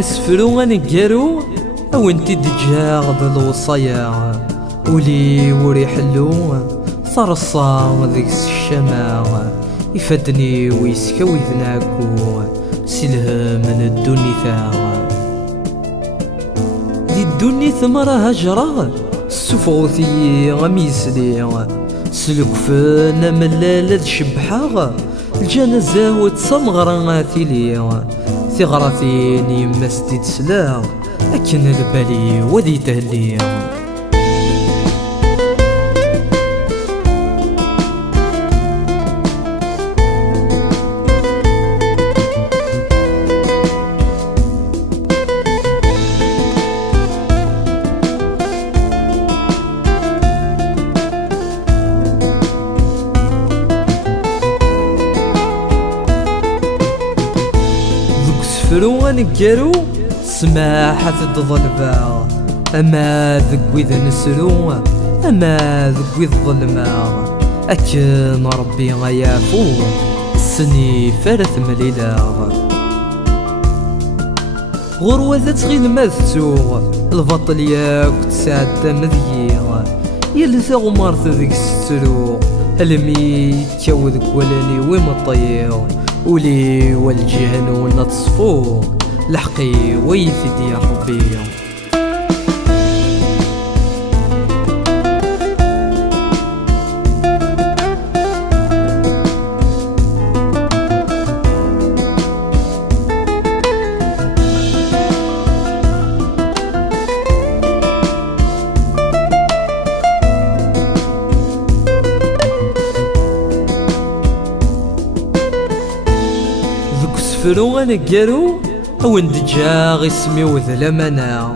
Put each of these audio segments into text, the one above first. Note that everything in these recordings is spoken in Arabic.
اسفلو غنقارو او انتي دجاغ ذا الوصايا ولي وريحلو صرصا ذيك الشماغ يفدني ويسكوي ذناكو سلها من الدني ثاغ دي الدني ثمرة هجرة السفوثي غميسلي سلكفنا ملالة شبحاغ الجنازة وتصمغر ثيلي ثغرتين يما ستيد سلاغ أكن البالي وذي تهلي فرو نقارو سماحة الظلبة أما ذق إذا نسرو أما ذق إذا ظلمة أكن ربي غيافو السني فرث مليلا غروة ذات غير ماذتو البطل ياك تسعد مذيغ يلث غمارت ذيك السترو المي تكوذ ولاني ومطيغ ولي والجهنون تصفو لحقي ويفدي يا ربي فرو غنقارو وين دجاغ اسمي وذلمنا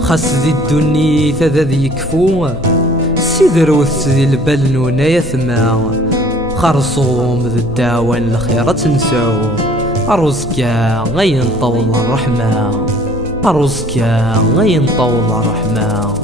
خاص ذي الدني ذا ذي يكفو سيدروث ذي البلنون يثما خرصوم ذي الداوان الخيرة تنسعو عروسكا غين طول الرحمة عروسكا غين طول الرحمة